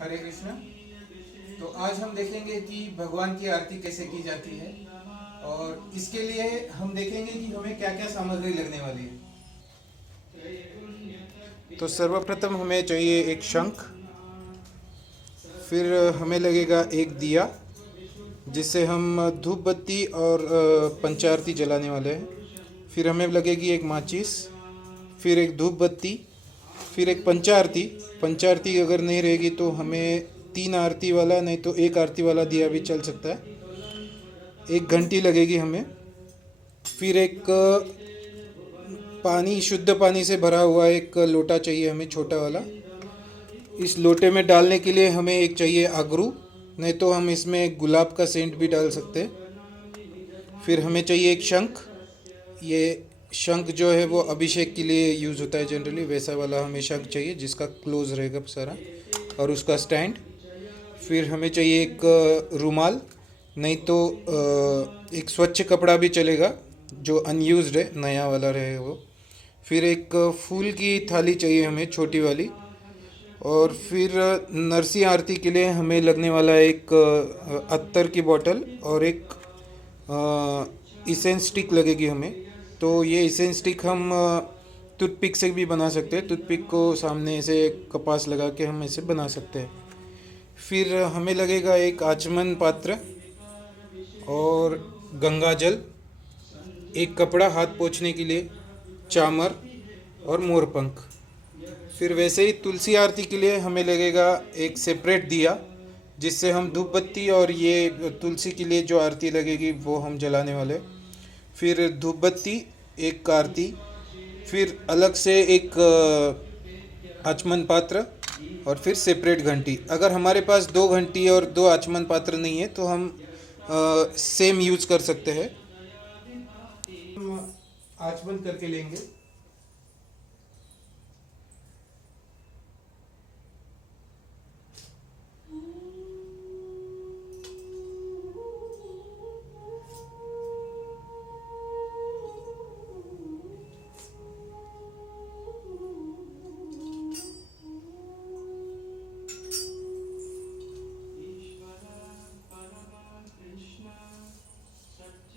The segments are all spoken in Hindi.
हरे कृष्ण। तो आज हम देखेंगे कि भगवान की आरती कैसे की जाती है, और इसके लिए हम देखेंगे कि हमें क्या क्या सामग्री लगने वाली है। तो सर्वप्रथम हमें चाहिए एक शंख, फिर हमें लगेगा एक दिया जिससे हम धूप बत्ती और पंचारती जलाने वाले हैं। फिर हमें लगेगी एक माचिस, फिर एक धूप बत्ती, फिर एक पंचारती। पंचारती अगर नहीं रहेगी तो हमें 3 आरती वाला, नहीं तो 1 आरती वाला दिया भी चल सकता है। एक घंटी लगेगी हमें, फिर एक पानी, शुद्ध पानी से भरा हुआ एक लोटा चाहिए हमें, छोटा वाला। इस लोटे में डालने के लिए हमें एक चाहिए अगरू, नहीं तो हम इसमें गुलाब का सेंट भी डाल सकते हैं। फिर हमें चाहिए एक शंख। ये शंख जो है वो अभिषेक के लिए यूज़ होता है जनरली, वैसा वाला हमें शंख चाहिए जिसका क्लोज रहेगा सारा, और उसका स्टैंड। फिर हमें चाहिए एक रुमाल, नहीं तो एक स्वच्छ कपड़ा भी चलेगा जो अनयूज्ड है, नया वाला रहे वो। फिर एक फूल की थाली चाहिए हमें, छोटी वाली। और फिर नरसी आरती के लिए हमें लगने वाला एक अत्तर की बोतल, और एक इसेंस स्टिक लगेगी हमें। तो ये इसेंस स्टिक हम टूथपिक से भी बना सकते हैं, टूथपिक को सामने से कपास लगा के हम इसे बना सकते हैं। फिर हमें लगेगा एक आचमन पात्र, और गंगा जल, एक कपड़ा हाथ पोंछने के लिए, चामर और मोरपंख। फिर वैसे ही तुलसी आरती के लिए हमें लगेगा एक सेपरेट दिया जिससे हम धूप बत्ती और ये तुलसी के लिए जो आरती लगेगी वो हम जलाने वाले। फिर धूप बत्ती, एक आरती, फिर अलग से एक आचमन पात्र, और फिर सेपरेट घंटी। अगर हमारे पास 2 घंटी और 2 आचमन पात्र नहीं है तो हम सेम यूज कर सकते हैं। हम आचमन करके लेंगे।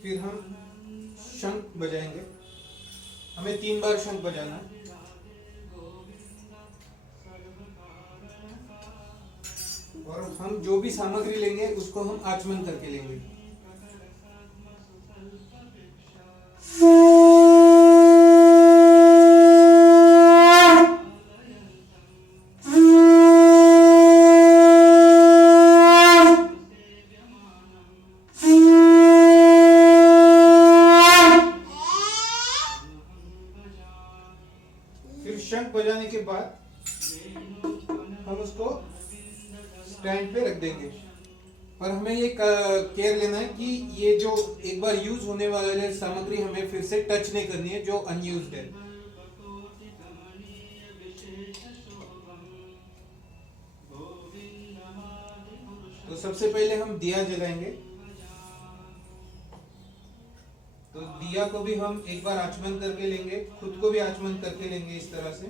फिर हम शंख बजाएंगे, हमें 3 बार शंख बजाना है। और हम जो भी सामग्री लेंगे उसको हम आचमन करके लेंगे। फिर शंख बजाने के बाद हम उसको स्टैंड पे रख देंगे। और हमें ये केयर लेना है कि ये जो एक बार यूज होने वाले सामग्री हमें फिर से टच नहीं करनी है जो अनयूज्ड है। तो सबसे पहले हम दिया जलाएंगे। तो दिया को भी हम एक बार आचमन करके लेंगे, खुद को भी आचमन करके लेंगे इस तरह से।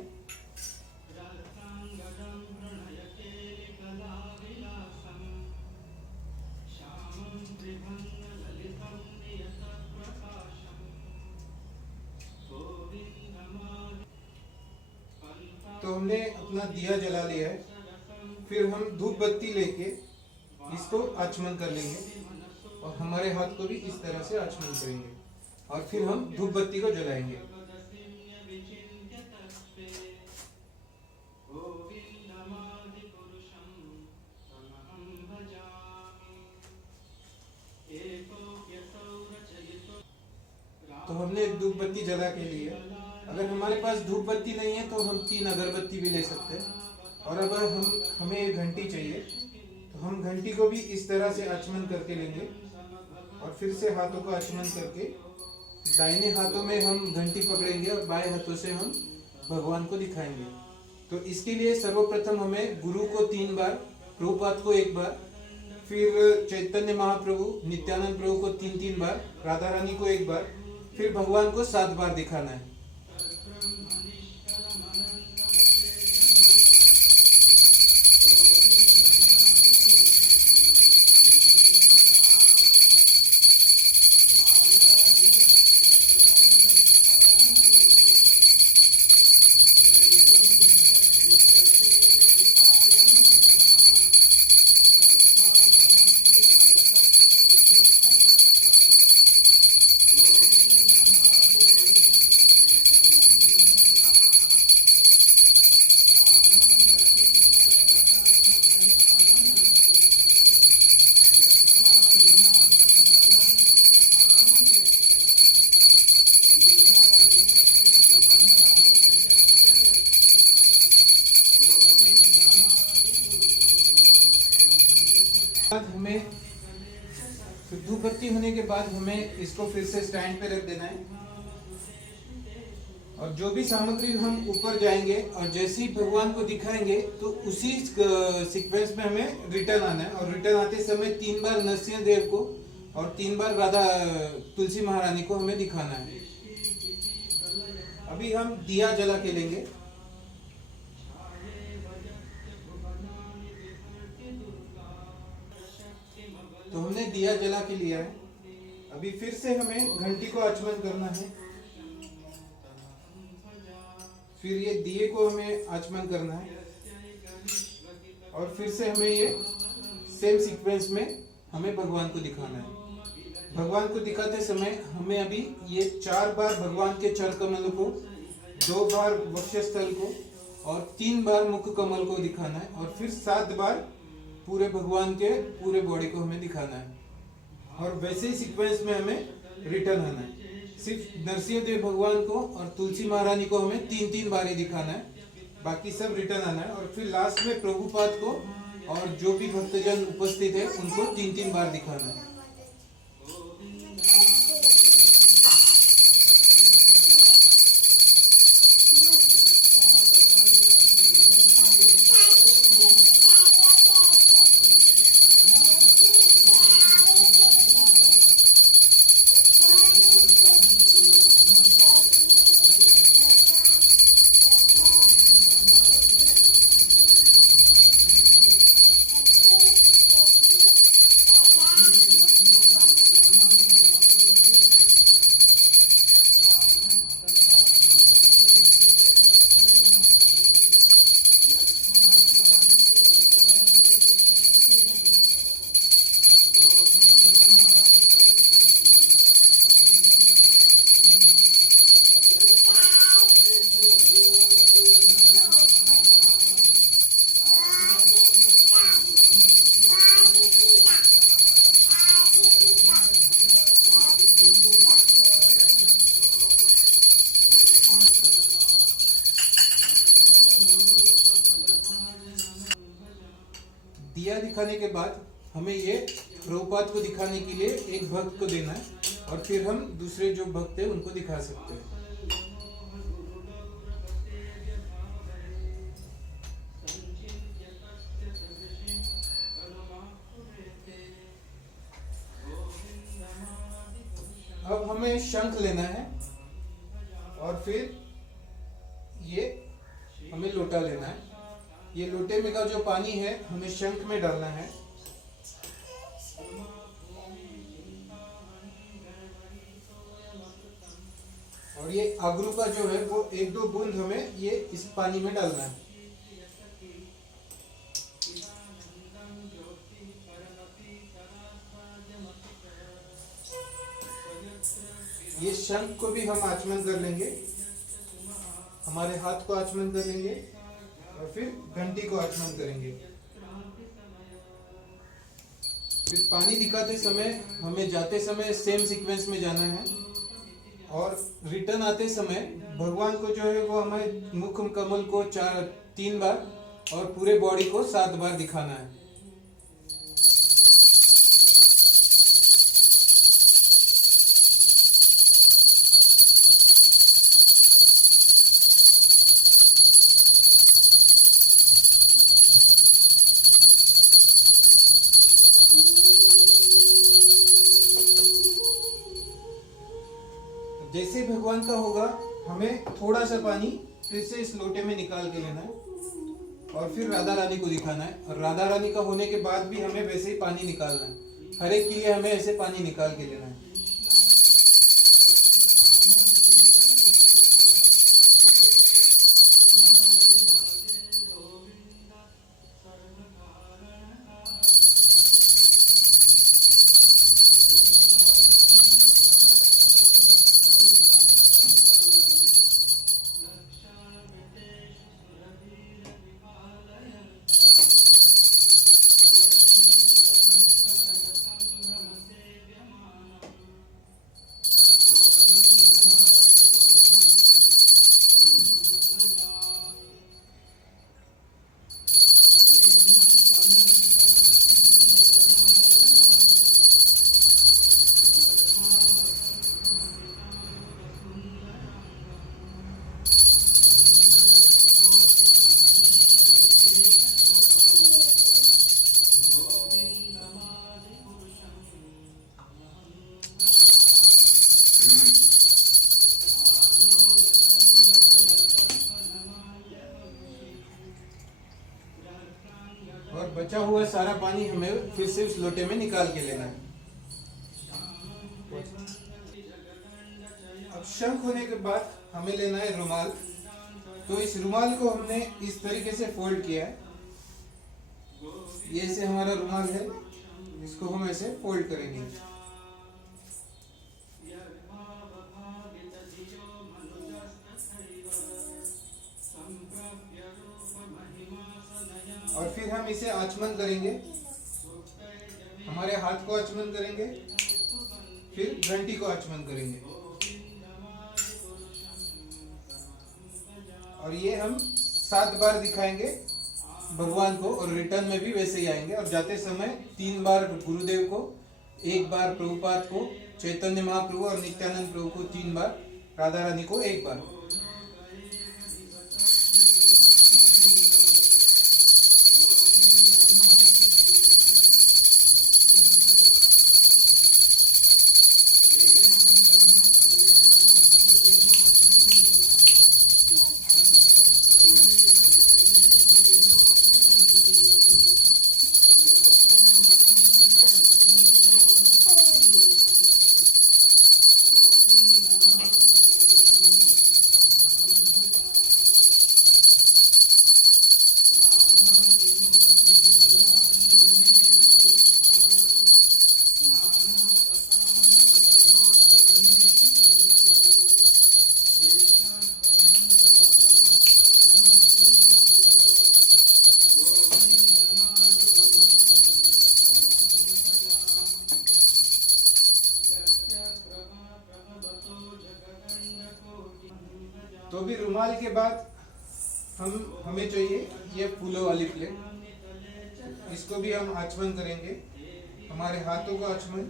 तो हमने अपना दिया जला लिया है। फिर हम धूप बत्ती लेके इसको आचमन कर लेंगे, और हमारे हाथ को भी इस तरह से आचमन करेंगे, और फिर हम धूप बत्ती को जलाएंगे। तो हमने धूप बत्ती जला के ली है। अगर हमारे पास धूप बत्ती नहीं है तो हम 3 अगरबत्ती भी ले सकते हैं। और अगर हमें एक घंटी चाहिए तो हम घंटी को भी इस तरह से आचमन करके लेंगे, और फिर से हाथों को आचमन करके दाहिने हाथों में हम घंटी पकड़ेंगे और बाएं हाथों से हम भगवान को दिखाएंगे। तो इसके लिए सर्वप्रथम हमें गुरु को 3 बार, प्रभुपाद को 1 बार, फिर चैतन्य महाप्रभु, नित्यानंद प्रभु को 3-3 बार, राधा रानी को 1 बार, फिर भगवान को 7 बार दिखाना है। बाद हमें फिर धूप बत्ती होने के बाद हमें इसको फिर से स्टैंड पे रख देना है। और जो भी सामग्री हम ऊपर जाएंगे और जैसे ही भगवान को दिखाएंगे तो उसी सीक्वेंस में हमें रिटर्न आना है। और रिटर्न आते समय 3 बार नरसिंह देव को और 3 बार राधा तुलसी महारानी को हमें दिखाना है। अभी हम दिया जला के लेंगे। तो हमने दिया जला के लिया है। अभी फिर से हमें घंटी को आचमन करना है। फिर ये दिए को हमें आचमन करना है और फिर से हमें ये सेम सीक्वेंस में हमें भगवान को दिखाना है। भगवान को दिखाते समय हमें अभी ये 4 बार भगवान के चर कमल को, 2 बार वक्षस्थल को और 3 बार मुख कमल को दिखाना है। और फिर 7 बार पूरे भगवान के पूरे बॉडी को हमें दिखाना है। और वैसे ही सीक्वेंस में हमें रिटर्न आना है। सिर्फ नरसिंह देव भगवान को और तुलसी महारानी को हमें 3-3 बार ही दिखाना है, बाकी सब रिटर्न आना है। और फिर लास्ट में प्रभुपाद को और जो भी भक्तजन उपस्थित है उनको 3-3 बार दिखाना है। दिया दिखाने के बाद हमें ये प्रभुपाद को दिखाने के लिए एक भक्त को देना है और फिर हम दूसरे जो भक्त है उनको दिखा सकते हैं। अब हमें शंख लेना है और फिर ये हमें लोटा लेना है। ये लोटे में का जो पानी है हमें शंख में डालना है। और ये अगरू का जो है वो 1-2 बूंद हमें ये इस पानी में डालना है। ये शंख को भी हम आचमन कर लेंगे, हमारे हाथ को आचमन कर लेंगे और फिर घंटी को आचमन करेंगे। फिर पानी दिखाते समय हमें जाते समय सेम सीक्वेंस में जाना है और रिटर्न आते समय भगवान को जो है वो हमें मुख कमल को 3 बार और पूरे बॉडी को 7 बार दिखाना है। जैसे भगवान का होगा हमें थोड़ा सा पानी फिर से इस लोटे में निकाल के लेना है और फिर राधा रानी को दिखाना है। और राधा रानी का होने के बाद भी हमें वैसे ही पानी निकालना है। हर एक के लिए हमें ऐसे पानी निकाल के लेना है। और बचा हुआ सारा पानी हमें फिर से उस लोटे में निकाल के लेना है। अब शंख होने के बाद हमें लेना है रुमाल। तो इस रुमाल को हमने इस तरीके से फोल्ड किया है। ये ऐसे हमारा रुमाल है, इसको हम ऐसे फोल्ड करेंगे। और फिर हम इसे आचमन करेंगे, हमारे हाथ को आचमन करेंगे, फिर घंटी को आचमन करेंगे। और ये हम 7 बार दिखाएंगे भगवान को, और रिटर्न में भी वैसे ही आएंगे। और जाते समय 3 बार गुरुदेव को, 1 बार प्रभुपाद को, चैतन्य महाप्रभु और नित्यानंद प्रभु को 3 बार, राधा रानी को 1 बार। तो भी रुमाल के बाद हमें चाहिए ये फूलों वाली प्लेट। इसको भी हम आचमन करेंगे, हमारे हाथों को आचमन,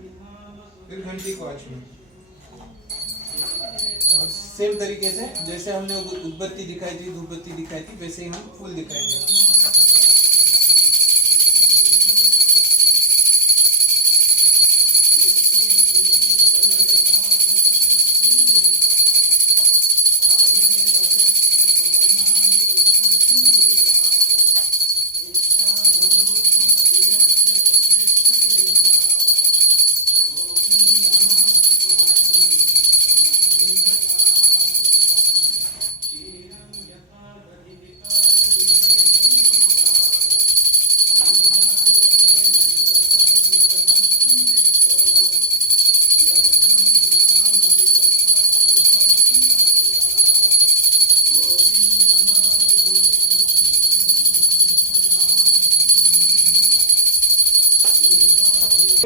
फिर घंटी को आचमन। और सेम तरीके से जैसे हमने उदबत्ती दिखाई थी, धूपबत्ती दिखाई थी, वैसे ही हम फूल दिखाएंगे।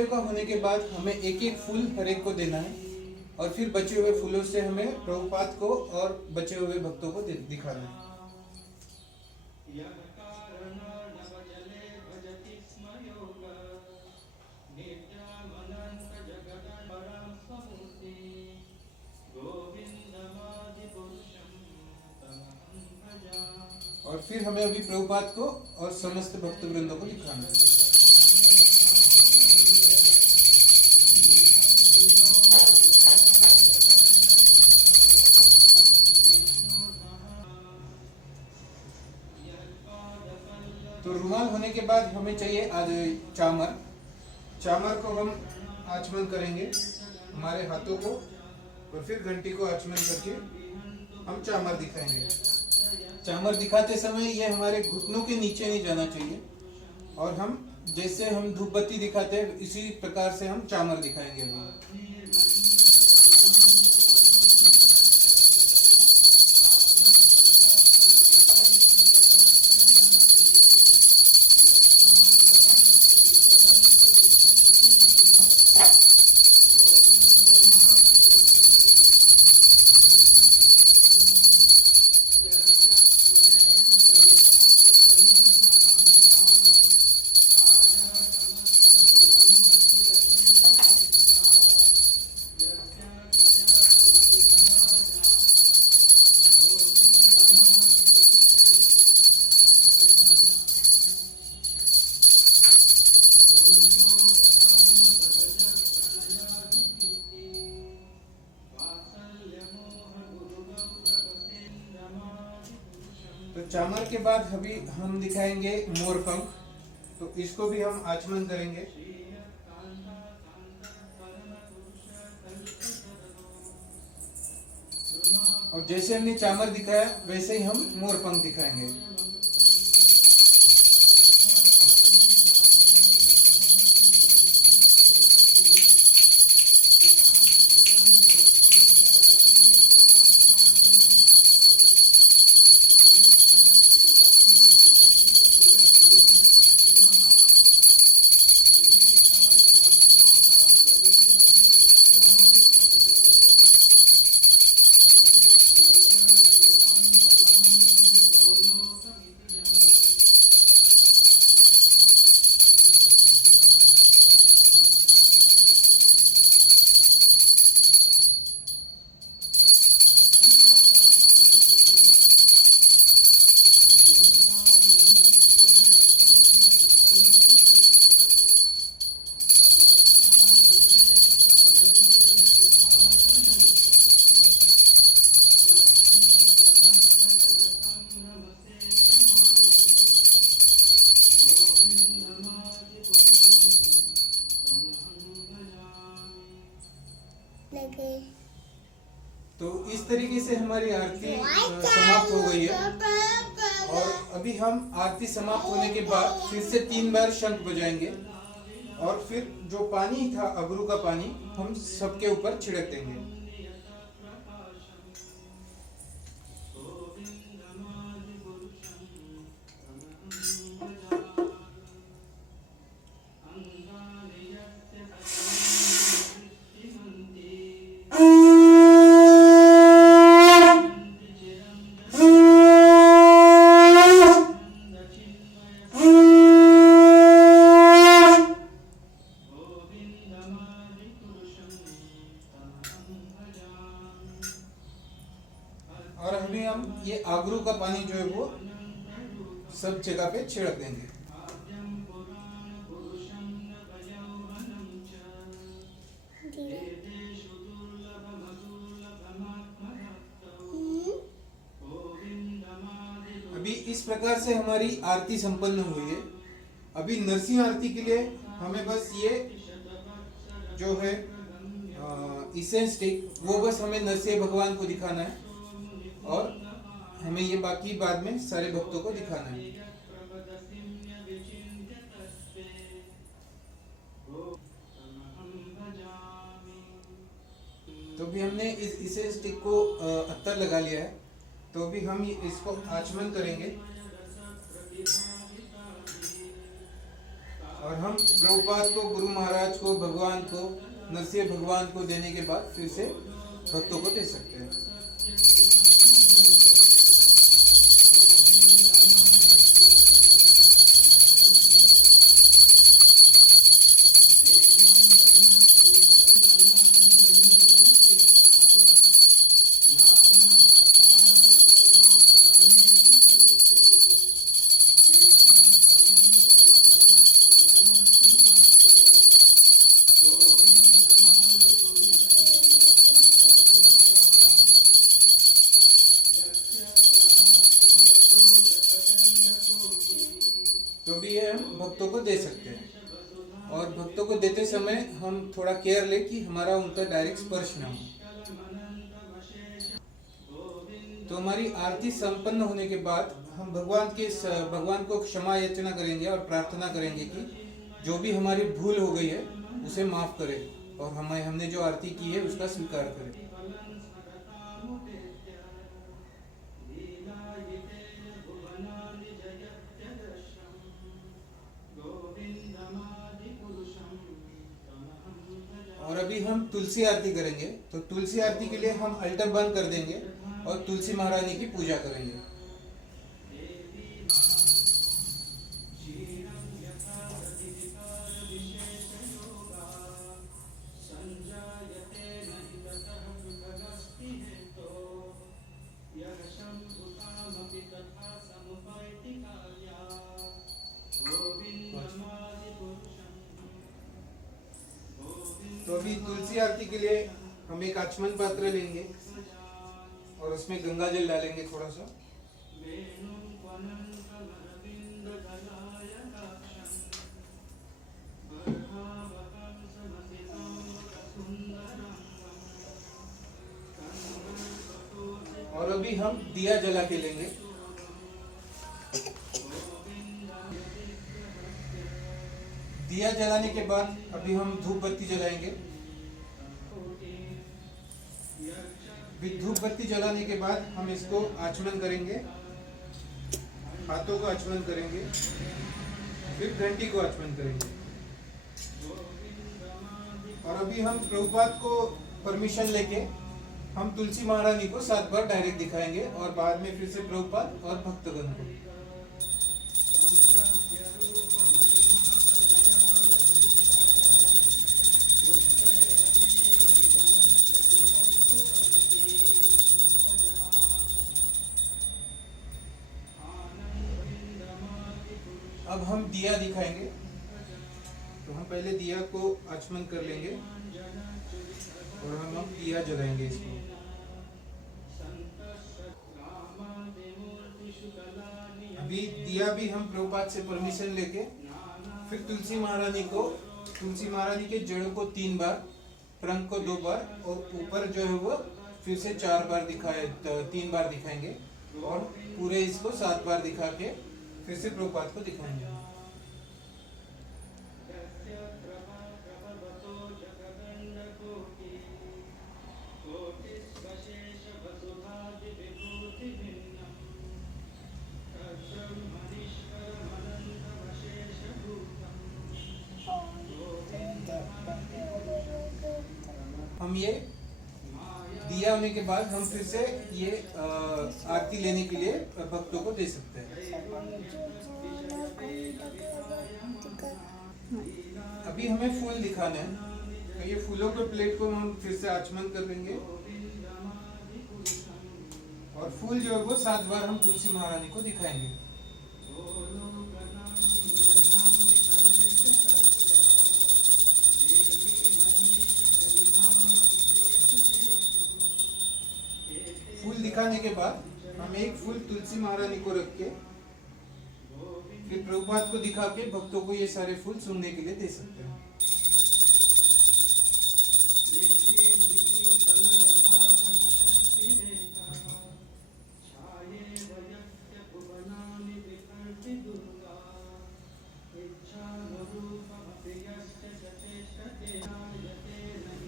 का होने के बाद हमें एक एक फूल हर एक को देना है, और फिर बचे हुए फूलों से हमें प्रभुपाद को और बचे हुए भक्तों को दिखाना है। और फिर हमें अभी प्रभुपाद को और समस्त भक्त वृंदों को दिखाना है। तो रुमाल होने के बाद हमें चाहिए आज चामर। चामर को हम आचमन करेंगे, हमारे हाथों को, और फिर घंटी को आचमन करके हम चामर दिखाएंगे। चामर दिखाते समय ये हमारे घुटनों के नीचे नहीं जाना चाहिए, और हम जैसे हम धूपबत्ती दिखाते हैं इसी प्रकार से हम चामर दिखाएंगे अभी। तो चामर के बाद अभी हम दिखाएंगे मोर पंख। तो इसको भी हम आचमन करेंगे। और जैसे हमने चामर दिखाया वैसे ही हम मोर पंख दिखाएंगे। तो इस तरीके से हमारी आरती समाप्त हो गई है। और अभी हम आरती समाप्त होने के बाद फिर से 3 बार शंख बजाएंगे और फिर जो पानी था अगरू का पानी हम सबके ऊपर छिड़क देंगे। और अभी हम ये आगरू का पानी जो है वो सब जगह पे छिड़क देंगे। अभी इस प्रकार से हमारी आरती संपन्न हुई है। अभी नरसिंह आरती के लिए हमें बस ये जो है इसेंस स्टिक वो बस हमें नरसिंह भगवान को दिखाना है और हमें ये बाकी बाद में सारे भक्तों को दिखाना है। तो भी हमने इसे स्टिक को अत्तर लगा लिया है। तो भी हम इसको आचमन करेंगे और हम प्रभुपाद को, गुरु महाराज को, भगवान को, नरसिंह भगवान को देने के बाद फिर से भक्तों को दे सकते हैं। तो भी ये हम भक्तों को दे सकते हैं और भक्तों को देते समय हम थोड़ा केयर ले कि हमारा उनका डायरेक्ट स्पर्श ना हो। तो हमारी आरती संपन्न होने के बाद हम भगवान को क्षमा याचना करेंगे और प्रार्थना करेंगे कि जो भी हमारी भूल हो गई है उसे माफ करे और हमने जो आरती की है उसका स्वीकार करे। और अभी हम तुलसी आरती करेंगे। तो तुलसी आरती के लिए हम अल्टर बंद कर देंगे और तुलसी महारानी की पूजा करेंगे। तो अभी तुलसी आरती के लिए हम एक आचमन पात्र लेंगे और उसमें गंगा जल डालेंगे थोड़ा सा। अभी हम दिया जला के लेंगे। दिया जलाने के बाद अभी हम धूप बत्ती जलाएंगे। धूप बत्ती जलाने के बाद हम इसको आचमन करेंगे, हाथों को आचमन करेंगे, फिर घंटी को आचमन करेंगे। और अभी हम प्रभुपाद को परमिशन लेके हम तुलसी महारानी को 7 बार डायरेक्ट दिखाएंगे और बाद में फिर से प्रभुपाद और भक्तगण को। अब हम दिया दिखाएंगे, तो हम पहले दिया को आचमन कर लेंगे और हम अब दिया जलाएंगे इसको। अभी दिया भी हम प्रभुपाद से परमिशन लेके फिर तुलसी महारानी के जड़ों को 3 बार, ट्रंक को 2 बार और ऊपर जो है वो फिर से 4 बार 3 बार दिखाएंगे और पूरे इसको 7 बार दिखा के फिर से प्रभुपाद को दिखाएंगे। हम ये दिया होने के बाद हम फिर से ये आरती लेने के लिए भक्तों को दे सकते हैं। अभी हमें फूल दिखाना है, तो ये फूलों के प्लेट को हम फिर से आचमन कर लेंगे और फूल जो है वो 7 बार हम तुलसी महारानी को दिखाएंगे। फूल दिखाने के बाद हम एक फूल तुलसी महारानी को रख के फिर प्रभुपाद को दिखा के भक्तों को ये सारे फूल सूंघने के लिए दे सकते हैं।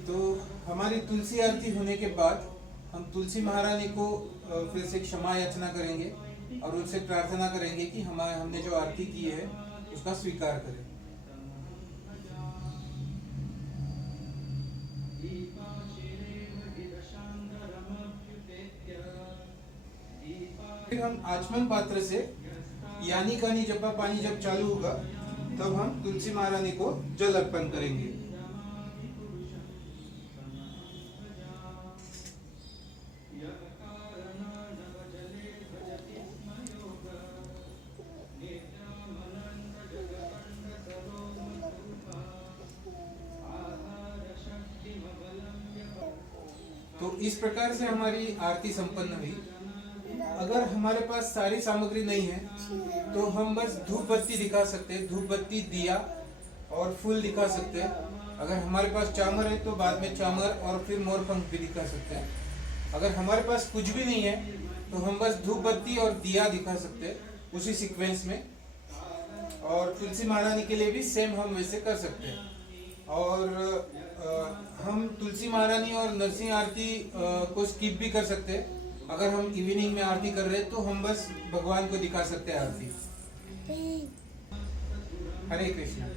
तो हमारी तुलसी आरती होने के बाद हम तुलसी महारानी को फिर से क्षमा याचना करेंगे और उनसे प्रार्थना करेंगे कि हमने जो आरती की है उसका स्वीकार करें। फिर हम आचमन पात्र से यानी कानी जपा पानी जब चालू होगा तब हम तुलसी महारानी को जल अर्पण करेंगे। तो इस प्रकार से हमारी आरती संपन्न हुई। अगर हमारे पास सारी सामग्री नहीं है तो हम बस धूप बत्ती दिखा सकते हैं, धूप बत्ती, दिया और फूल दिखा सकते हैं। अगर हमारे पास चामर है तो बाद में चामर और फिर मोर पंख भी दिखा सकते हैं। अगर हमारे पास कुछ भी नहीं है तो हम बस धूप बत्ती और दिया दिखा सकते हैं उसी सीक्वेंस में। और तुलसी महारानी के लिए भी सेम हम वैसे कर सकते हैं। और हम तुलसी महारानी और नरसिंह आरती को स्किप भी कर सकते हैं। अगर हम इवनिंग में आरती कर रहे हैं तो हम बस भगवान को दिखा सकते हैं आरती। हरे कृष्णा।